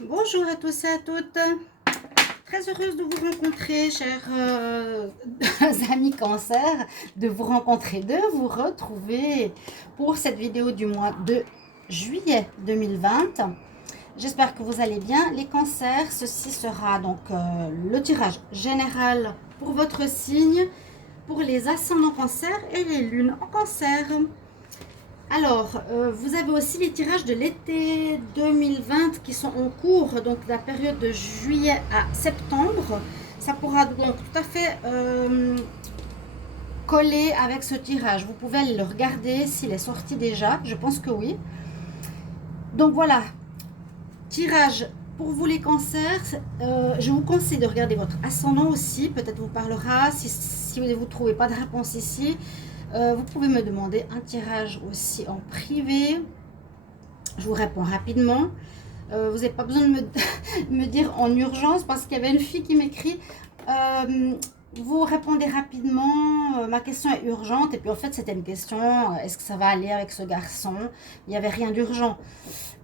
Bonjour à tous et à toutes. Très heureuse de vous rencontrer, chers amis cancer, de vous rencontrer, de vous retrouver pour cette vidéo du mois de juillet 2020. J'espère que vous allez bien. Les cancers, ceci sera donc le tirage général pour votre signe, pour les ascendants cancer et les lunes en cancer. Alors, vous avez aussi les tirages de l'été 2020 qui sont en cours, donc la période de juillet à septembre. Ça pourra donc tout à fait coller avec ce tirage. Vous pouvez aller le regarder s'il est sorti déjà, je pense que oui. Donc voilà, tirage pour vous les cancers. Je vous conseille de regarder votre ascendant aussi, peut-être vous parlera si vous ne trouvez pas de réponse ici. Vous pouvez me demander un tirage aussi en privé. Je vous réponds rapidement. Vous n'avez pas besoin de me dire en urgence parce qu'il y avait une fille qui m'écrit vous répondez rapidement, ma question est urgente. Et puis en fait c'était une question, est-ce que ça va aller avec ce garçon? Il n'y avait rien d'urgent.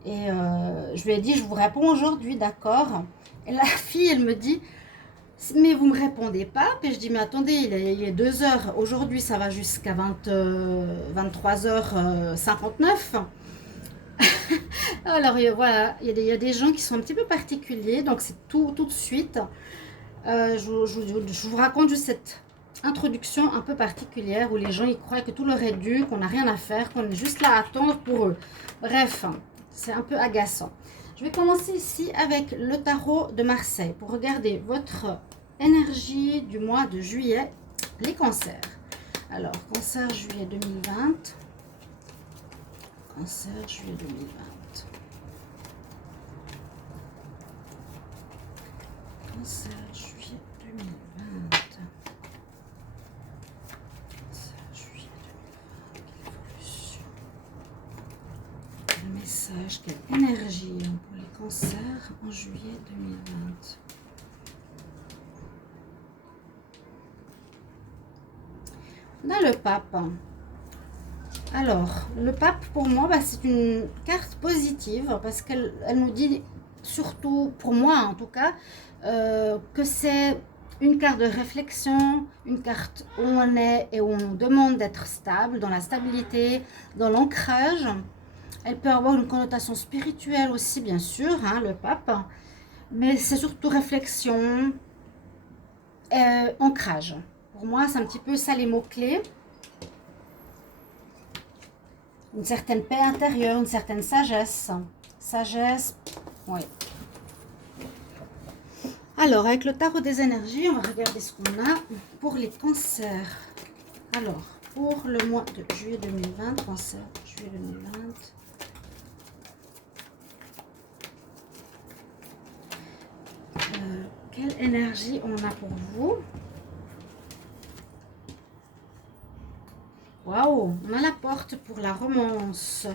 Et je lui ai dit je vous réponds aujourd'hui, d'accord. Et la fille elle me dit mais vous me répondez pas. Puis je dis mais attendez, il est 2 heures. Aujourd'hui ça va jusqu'à 23h59. Alors voilà, il y a des gens qui sont un petit peu particuliers. Donc c'est tout de suite. Je vous raconte juste cette introduction un peu particulière où les gens ils croient que tout leur est dû, qu'on n'a rien à faire, qu'on est juste là à attendre pour eux. Bref, c'est un peu agaçant. Je vais commencer ici avec le tarot de Marseille pour regarder votre énergie du mois de juillet, les cancers. Alors, cancer juillet 2020. Cancer juillet 2020. Cancer juillet 2020. Cancer juillet 2020. Quelle évolution. Quel message, quelle énergie pour les cancers en juillet 2020. On a le pape. Alors, le pape, pour moi, c'est une carte positive parce qu'elle nous dit, surtout pour moi en tout cas, que c'est une carte de réflexion, une carte où on est et où on nous demande d'être stable, dans la stabilité, dans l'ancrage. Elle peut avoir une connotation spirituelle aussi, bien sûr, hein, le pape, mais c'est surtout réflexion, ancrage. Pour moi, c'est un petit peu ça les mots-clés. Une certaine paix intérieure, une certaine sagesse. Sagesse, oui. Alors, avec le tarot des énergies, on va regarder ce qu'on a pour les cancers. Alors, pour le mois de juillet 2020, cancer, juillet 2020. Quelle énergie on a pour vous? Waouh, on a la porte pour la romance.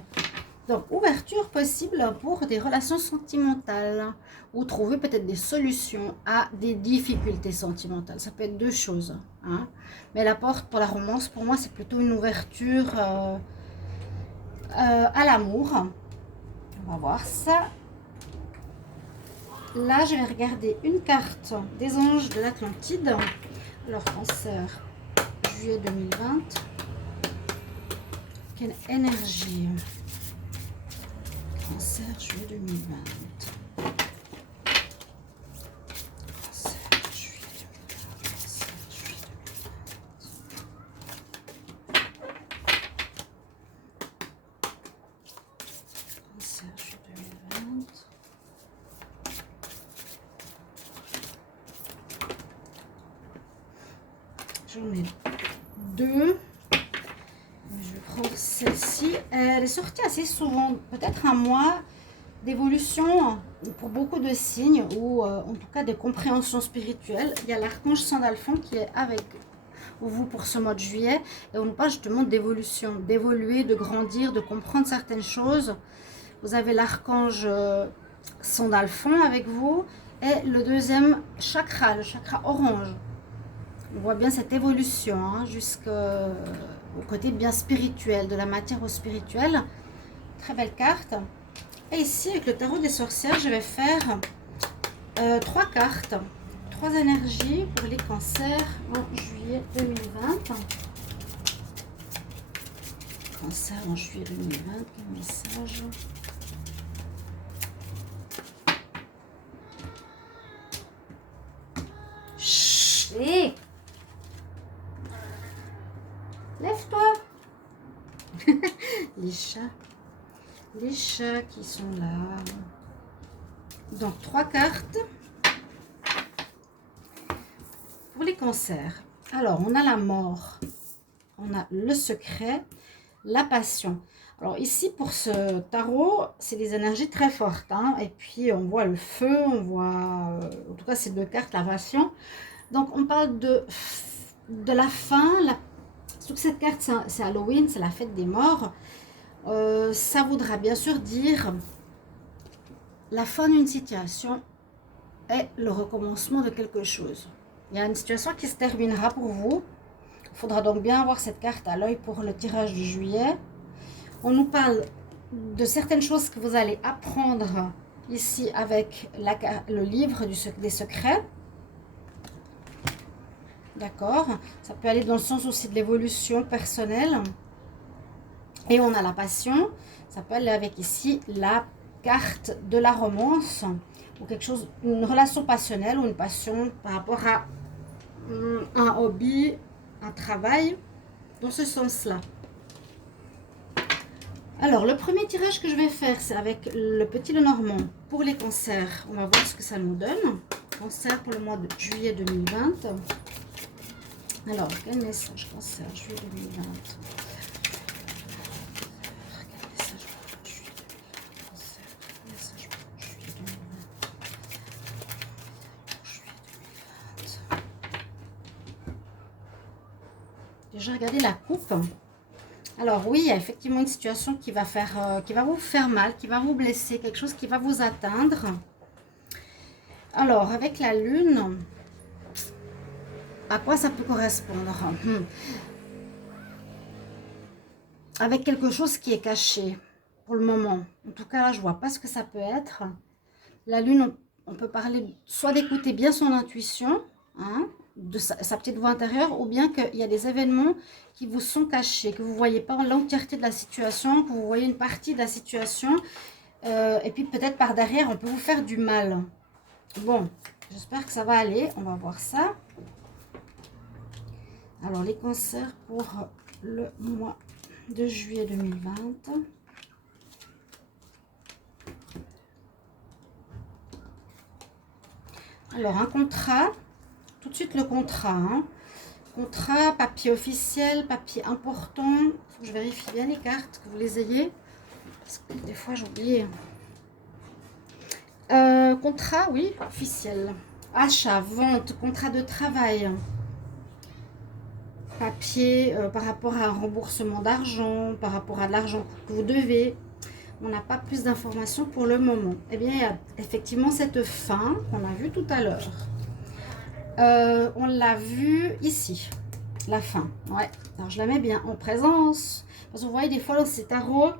Donc, ouverture possible pour des relations sentimentales ou trouver peut-être des solutions à des difficultés sentimentales. Ça peut être deux choses. Hein. Mais la porte pour la romance, pour moi, c'est plutôt une ouverture à l'amour. On va voir ça. Là, je vais regarder une carte des anges de l'Atlantide. Alors, cancer, juillet 2020. Quelle énergie? Cancer, juillet 2020. Cancer, juillet 2020. Cancer, juillet 2020. Cancer, juillet 2020. J'en ai deux. Je vais prendre celle-ci. Elle est sortie assez souvent, peut-être un mois d'évolution pour beaucoup de signes ou en tout cas de compréhension spirituelle. Il y a l'archange Sandalphon qui est avec vous pour ce mois de juillet et on nous parle justement d'évolution, d'évoluer, de grandir, de comprendre certaines choses. Vous avez l'archange Sandalphon avec vous et le deuxième chakra, le chakra orange. On voit bien cette évolution hein, jusqu'au côté bien spirituel, de la matière au spirituel. Très belle carte. Et ici, avec le tarot des sorcières, je vais faire 3 cartes, 3 énergies pour les cancers en juillet 2020. Cancer en juillet 2020, quel message? Chut, hé, lève-toi. Les chats qui sont là. Donc 3 cartes pour les cancers. Alors on a la mort, on a le secret, la passion. Alors ici pour ce tarot, c'est des énergies très fortes, hein. Et puis on voit le feu, on voit, en tout cas ces 2 cartes, la passion. Donc on parle de la fin. Surtout que cette carte, c'est Halloween, c'est la fête des morts. Ça voudra bien sûr dire la fin d'une situation et le recommencement de quelque chose. Il y a une situation qui se terminera pour vous. Il faudra donc bien avoir cette carte à l'œil pour le tirage de juillet. On nous parle de certaines choses que vous allez apprendre ici avec le livre des secrets. D'accord? Ça peut aller dans le sens aussi de l'évolution personnelle. Et on a la passion. Ça peut aller avec ici la carte de la romance ou quelque chose, une relation passionnelle ou une passion par rapport à un hobby, un travail, dans ce sens-là. Alors, le premier tirage que je vais faire, c'est avec le petit Lenormand pour les cancers. On va voir ce que ça nous donne. Cancer pour le mois de juillet 2020. Alors, quel message cancer, juillet 2020? Déjà regardé la coupe. Alors oui, il y a effectivement une situation qui va vous faire mal, qui va vous blesser, quelque chose qui va vous atteindre. Alors avec la lune, à quoi ça peut correspondre? Avec quelque chose qui est caché pour le moment. En tout cas là, je vois pas ce que ça peut être. La lune, on peut parler soit d'écouter bien son intuition, hein, de sa petite voix intérieure, ou bien qu'il y a des événements qui vous sont cachés, que vous ne voyez pas l'entièreté de la situation, que vous voyez une partie de la situation, et puis peut-être par derrière, on peut vous faire du mal. Bon, j'espère que ça va aller, on va voir ça. Alors, les cancers pour le mois de juillet 2020. Alors, un contrat. Tout de suite le contrat, hein. Contrat, papier officiel, papier important. Faut que je vérifie bien les cartes, que vous les ayez. Parce que des fois j'oublie. Contrat, oui, officiel. Achat, vente, contrat de travail. Papier par rapport à un remboursement d'argent, par rapport à de l'argent que vous devez. On n'a pas plus d'informations pour le moment. Eh bien, il y a effectivement cette fin qu'on a vue tout à l'heure. On l'a vu ici, la fin. Ouais, alors je la mets bien en présence. Parce que vous voyez, des fois dans ces tarots,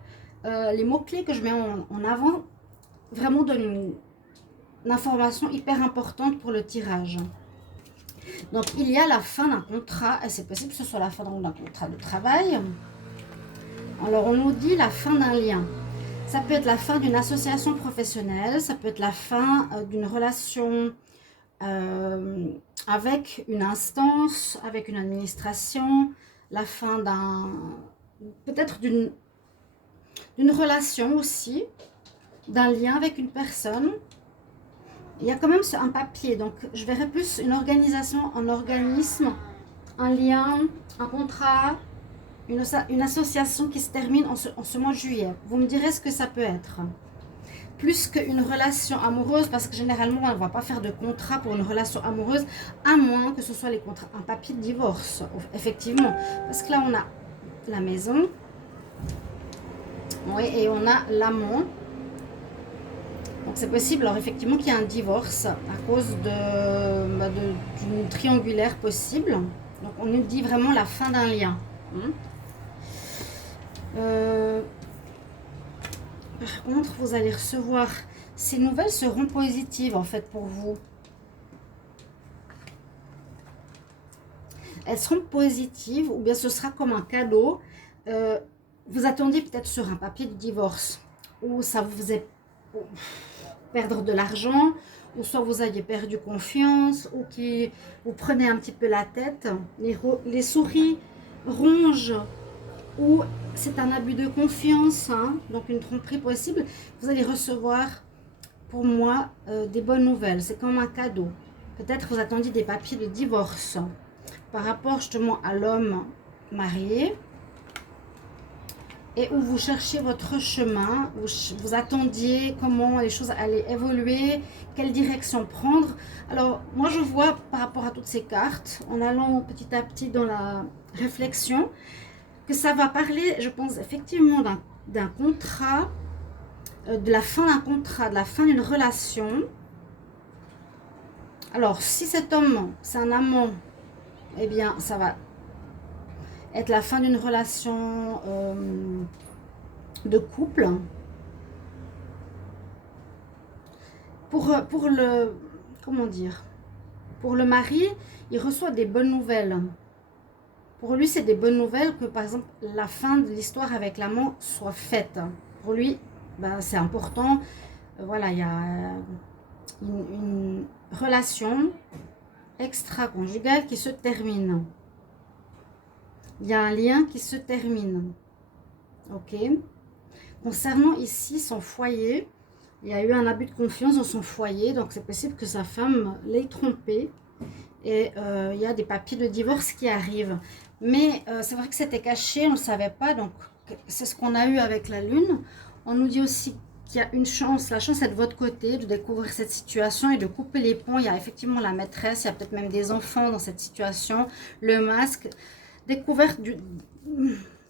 les mots-clés que je mets en avant vraiment donnent une information hyper importante pour le tirage. Donc, il y a la fin d'un contrat, et c'est possible que ce soit la fin d'un contrat de travail. Alors, on nous dit la fin d'un lien. Ça peut être la fin d'une association professionnelle, ça peut être la fin d'une relation avec une instance, avec une administration, la fin peut-être d'une relation aussi, d'un lien avec une personne. Il y a quand même un papier, donc je verrais plus une organisation, un organisme, un lien, un contrat, une association qui se termine en ce mois de juillet. Vous me direz ce que ça peut être. Plus qu'une relation amoureuse, parce que généralement on ne va pas faire de contrat pour une relation amoureuse, à moins que ce soit un papier de divorce, effectivement. Parce que là on a la maison, oui, et on a l'amant. Donc c'est possible, alors effectivement, qu'il y ait un divorce à cause d'une triangulaire possible. Donc on nous dit vraiment la fin d'un lien. Par contre, vous allez recevoir, ces nouvelles seront positives en fait pour vous. Elles seront positives ou bien ce sera comme un cadeau. Vous attendiez peut-être sur un papier de divorce ou ça vous faisait perdre de l'argent, ou soit vous aviez perdu confiance, ou qui vous prenez un petit peu la tête, les souris rongent, ou c'est un abus de confiance, hein, donc une tromperie possible, vous allez recevoir, pour moi, des bonnes nouvelles. C'est comme un cadeau. Peut-être vous attendiez des papiers de divorce par rapport justement à l'homme marié, et où vous cherchez votre chemin, où vous attendiez comment les choses allaient évoluer, quelle direction prendre. Alors, moi, je vois par rapport à toutes ces cartes, en allant petit à petit dans la réflexion, que ça va parler, je pense, effectivement d'un contrat, de la fin d'un contrat, de la fin d'une relation. Alors, si cet homme, c'est un amant, eh bien, ça va être la fin d'une relation de couple. Pour le, comment dire, pour le mari, il reçoit des bonnes nouvelles. Pour lui, c'est des bonnes nouvelles que, par exemple, la fin de l'histoire avec l'amant soit faite. Pour lui, ben, c'est important. Voilà, il y a une relation extra-conjugale qui se termine. Il y a un lien qui se termine. Ok. Concernant ici son foyer, il y a eu un abus de confiance dans son foyer, donc c'est possible que sa femme l'ait trompé. Et il y a des papiers de divorce qui arrivent. Mais c'est vrai que c'était caché, on ne le savait pas, donc c'est ce qu'on a eu avec la lune. On nous dit aussi qu'il y a une chance, la chance est de votre côté, de découvrir cette situation et de couper les ponts. Il y a effectivement la maîtresse, il y a peut-être même des enfants dans cette situation, le masque. Découverte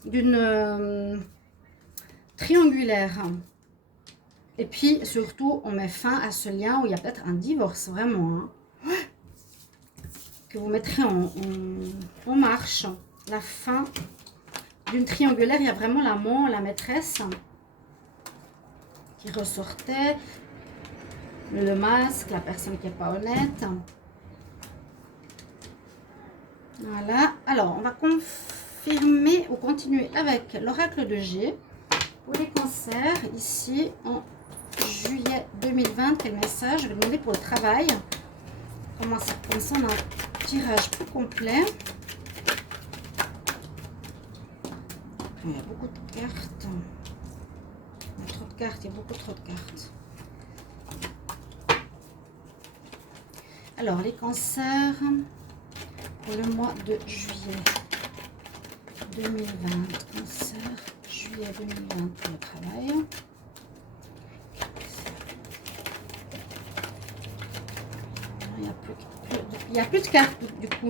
d'une triangulaire. Et puis, surtout, on met fin à ce lien où il y a peut-être un divorce, vraiment. Hein, que vous mettrez en marche. La fin d'une triangulaire, il y a vraiment l'amant, la maîtresse qui ressortait. Le masque, la personne qui n'est pas honnête. Voilà. Alors, on va confirmer ou continuer avec l'oracle de G. Pour les cancers, ici, en juillet 2020, quel message? Je vais demander pour le travail. Comme ça, on a un tirage plus complet. Il y a beaucoup de cartes. Il y a trop de cartes, il y a beaucoup trop de cartes. Alors, les cancers pour le mois de juillet 2020. Cancer, juillet 2020 pour le travail. Il n'y a plus de cartes du coup.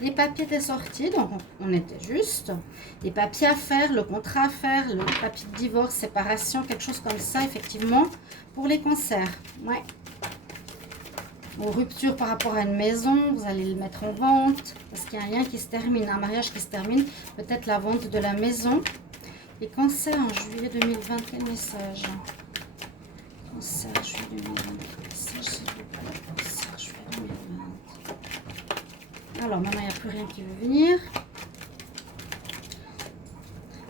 Les papiers étaient sortis, donc on était juste. Les papiers à faire, le contrat à faire, le papier de divorce, séparation, quelque chose comme ça, effectivement, pour les cancers. Ouais. Ou rupture par rapport à une maison, vous allez le mettre en vente, parce qu'il y a un lien qui se termine, un mariage qui se termine, peut-être la vente de la maison. Les cancers en juillet 2020, quel message? Cancer, juillet 2020, quel message s'il vous plaît? Cancer, juillet 2020. Alors maintenant, il n'y a plus rien qui veut venir.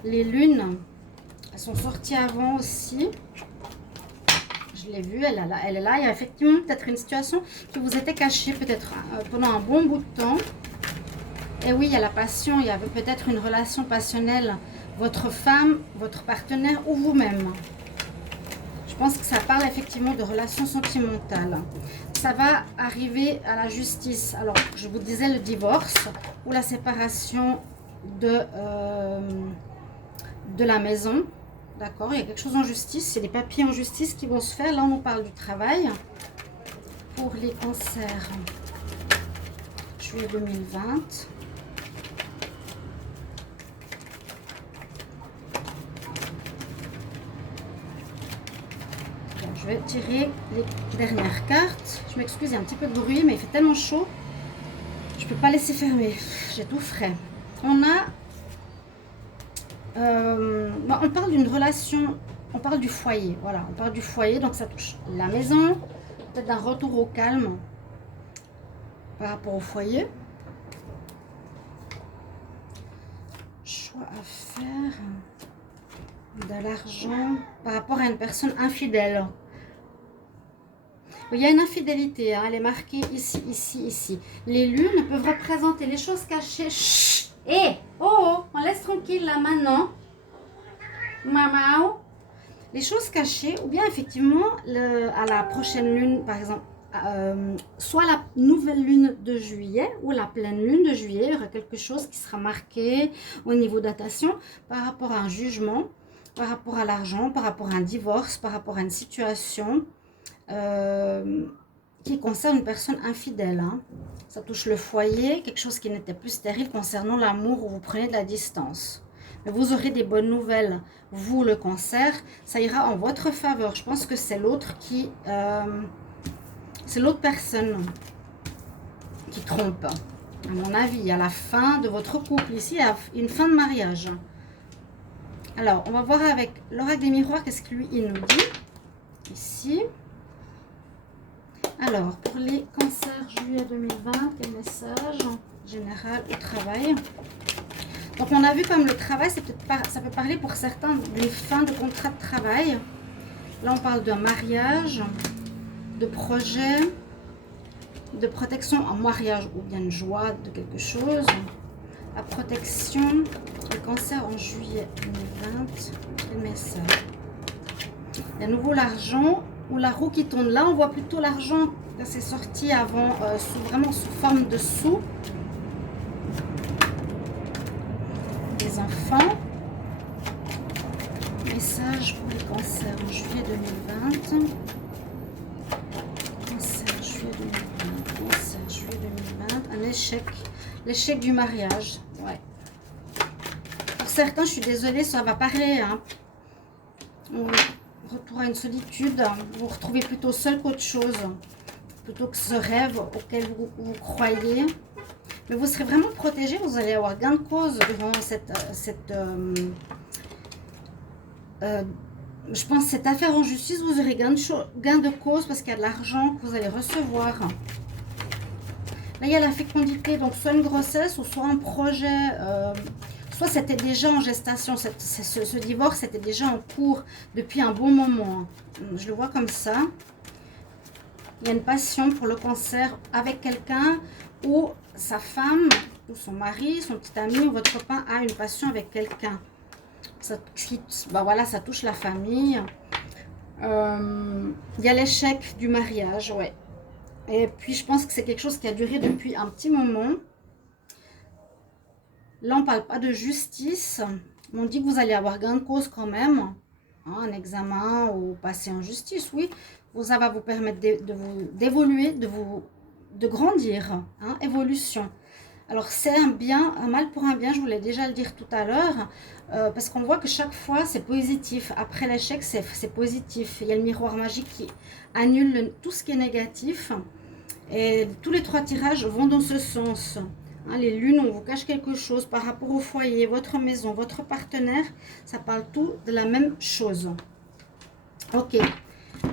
Les lunes, elles sont sorties avant aussi. Je l'ai vue, elle est là. Il y a effectivement peut-être une situation qui vous était cachée peut-être pendant un bon bout de temps. Et oui, il y a la passion, il y avait peut-être une relation passionnelle, votre femme, votre partenaire ou vous-même. Je pense que ça parle effectivement de relations sentimentales. Ça va arriver à la justice. Alors, je vous disais le divorce ou la séparation de la maison. D'accord, il y a quelque chose en justice, c'est des papiers en justice qui vont se faire. Là, on nous parle du travail. Pour les cancers, juillet 2020. Bon, je vais tirer les dernières cartes. Je m'excuse, il y a un petit peu de bruit, mais il fait tellement chaud. Je ne peux pas laisser fermer. J'ai tout frais. On a... on parle d'une relation on parle du foyer, voilà, on parle du foyer, donc ça touche la maison, peut-être un retour au calme par rapport au foyer. Choix à faire, de l'argent par rapport à une personne infidèle. Il y a une infidélité, hein, elle est marquée ici, ici, ici. Les lunes peuvent représenter les choses cachées. Chut, hé, oh, on laisse tranquille là maintenant. Maman. Les choses cachées, ou bien effectivement, à la prochaine lune, par exemple, soit la nouvelle lune de juillet ou la pleine lune de juillet, il y aura quelque chose qui sera marqué au niveau datation par rapport à un jugement, par rapport à l'argent, par rapport à un divorce, par rapport à une situation qui concerne une personne infidèle. Hein. Ça touche le foyer, quelque chose qui n'était plus stérile concernant l'amour où vous prenez de la distance. Mais vous aurez des bonnes nouvelles. Vous, le cancer, ça ira en votre faveur. Je pense que c'est l'autre qui... c'est l'autre personne qui trompe. À mon avis, à la fin de votre couple. Ici, il y a une fin de mariage. Alors, on va voir avec l'oracle des miroirs, qu'est-ce que lui, il nous dit. Ici. Alors, pour les cancers, juillet 2020, quel message général au travail? Donc, on a vu comme le travail, ça peut parler pour certains d'une fin de contrat de travail. Là, on parle d'un mariage, de projet, de protection en mariage ou bien de joie de quelque chose. La protection, le cancer en juillet 2020, quel message? Il y a à nouveau l'argent ou la roue qui tourne. Là, on voit plutôt l'argent, c'est sorti avant, vraiment sous forme de sous. Des enfants. Message pour les cancers en juillet 2020. Cancer, juillet 2020. Cancer, juillet 2020. Un échec. L'échec du mariage. Ouais. Pour certains, je suis désolée, ça va parler. Hein. Retour à une solitude. Vous vous retrouvez plutôt seul qu'autre chose. Plutôt que ce rêve auquel vous croyez. Mais vous serez vraiment protégé, vous allez avoir gain de cause durant je pense cette affaire en justice, vous aurez gain de cause parce qu'il y a de l'argent que vous allez recevoir. Là, il y a la fécondité, donc soit une grossesse ou soit un projet, soit c'était déjà en gestation, ce divorce était déjà en cours depuis un bon moment. Je le vois comme ça. Il y a une passion pour le cancer avec quelqu'un ou sa femme, ou son mari, son petit ami, ou votre copain a une passion avec quelqu'un. Ben voilà, ça touche la famille. Il y a l'échec du mariage, ouais. Et puis, je pense que c'est quelque chose qui a duré depuis un petit moment. Là, on ne parle pas de justice. On dit que vous allez avoir gain de cause quand même. Hein, un examen ou passer en justice, oui. Ça va vous permettre d'évoluer, de grandir. Hein, évolution. Alors, c'est un bien, un mal pour un bien, je voulais déjà le dire tout à l'heure, parce qu'on voit que chaque fois, c'est positif. Après l'échec, c'est positif. Il y a le miroir magique qui annule tout ce qui est négatif. Et tous les 3 tirages vont dans ce sens. Hein, les lunes, on vous cache quelque chose par rapport au foyer, votre maison, votre partenaire. Ça parle tout de la même chose. Ok.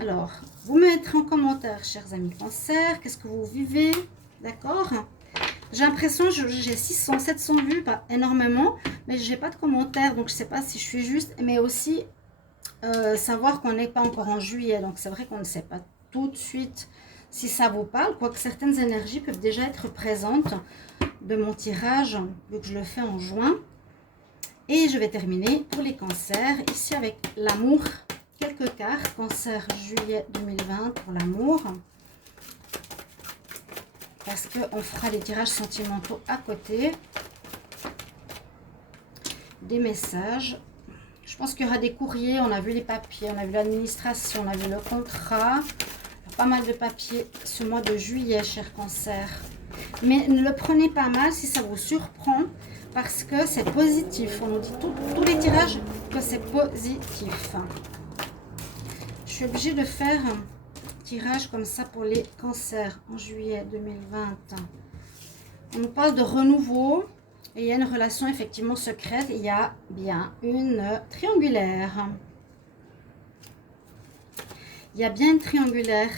Alors, vous mettrez en commentaire, chers amis cancer, qu'est-ce que vous vivez, d'accord? J'ai l'impression, j'ai 600, 700 vues, pas énormément, mais j'ai pas de commentaires, donc je sais pas si je suis juste, mais aussi savoir qu'on n'est pas encore en juillet, donc c'est vrai qu'on ne sait pas tout de suite si ça vous parle, quoique certaines énergies peuvent déjà être présentes de mon tirage, vu que je le fais en juin. Et je vais terminer pour les cancers, ici avec l'amour, quelques cartes, cancer juillet 2020 pour l'amour. Parce qu'on fera les tirages sentimentaux à côté. Des messages. Je pense qu'il y aura des courriers. On a vu les papiers, on a vu l'administration, on a vu le contrat. Pas mal de papiers ce mois de juillet, cher cancer. Mais ne le prenez pas mal si ça vous surprend. Parce que c'est positif. On nous dit tous les tirages que c'est positif. Je suis obligée de faire tirage comme ça pour les cancers en juillet 2020. On nous parle de renouveau et il y a une relation effectivement secrète. Il y a bien une triangulaire. Il y a bien une triangulaire.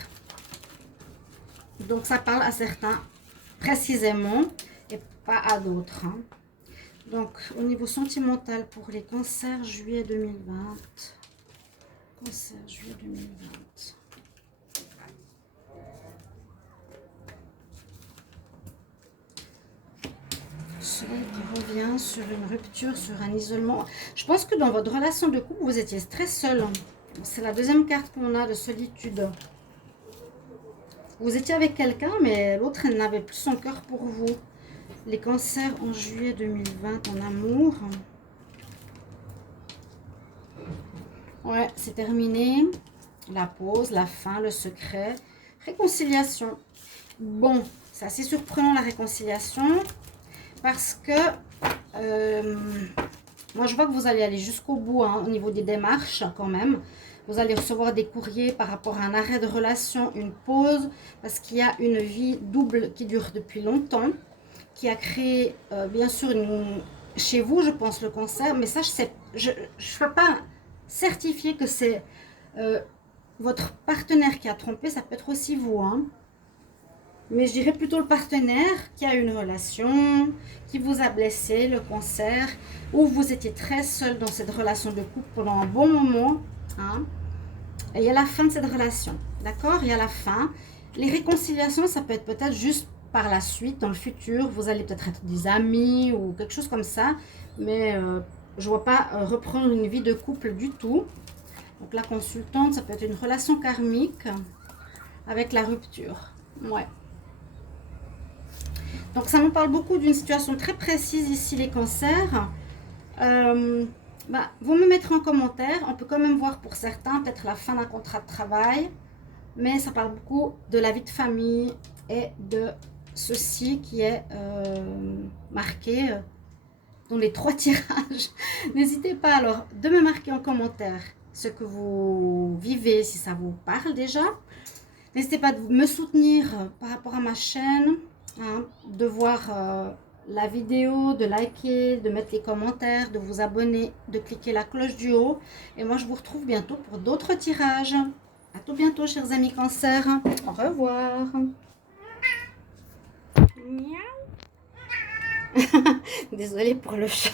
Donc, ça parle à certains précisément et pas à d'autres. Hein. Donc, au niveau sentimental pour les cancers, juillet 2020. Cancer, juillet 2020. Soleil qui revient sur une rupture, sur un isolement. Je pense que dans votre relation de couple, vous étiez très seul. C'est la deuxième carte qu'on a de solitude. Vous étiez avec quelqu'un, mais l'autre n'avait plus son cœur pour vous. Les cancers en juillet 2020 en amour. Ouais, c'est terminé. La pause, la fin, le secret. Réconciliation. Bon, c'est assez surprenant la réconciliation. Parce que moi, je vois que vous allez aller jusqu'au bout hein, au niveau des démarches quand même. Vous allez recevoir des courriers par rapport à un arrêt de relation, une pause. Parce qu'il y a une vie double qui dure depuis longtemps. Qui a créé, bien sûr, chez vous, je pense, le cancer. Mais ça, je ne peux pas certifier que c'est votre partenaire qui a trompé. Ça peut être aussi vous, hein. Mais je dirais plutôt le partenaire qui a une relation, qui vous a blessé, le cancer, ou vous étiez très seul dans cette relation de couple pendant un bon moment. Hein. Et il y a la fin de cette relation, d'accord? Il y a la fin. Les réconciliations, ça peut être peut-être juste par la suite, dans le futur. Vous allez peut-être être des amis ou quelque chose comme ça. Mais je ne vois pas reprendre une vie de couple du tout. Donc la consultante, ça peut être une relation karmique avec la rupture. Ouais. Donc, ça nous parle beaucoup d'une situation très précise ici, les cancers. Vous me mettrez en commentaire. On peut quand même voir pour certains, peut-être la fin d'un contrat de travail. Mais ça parle beaucoup de la vie de famille et de ceci qui est marqué dans les 3 tirages. N'hésitez pas alors de me marquer en commentaire ce que vous vivez, si ça vous parle déjà. N'hésitez pas de me soutenir par rapport à ma chaîne. Hein, de voir la vidéo, de liker, de mettre les commentaires, de vous abonner, de cliquer la cloche du haut. Et moi, je vous retrouve bientôt pour d'autres tirages. À tout bientôt, chers amis cancer. Au revoir. Désolée pour le chat.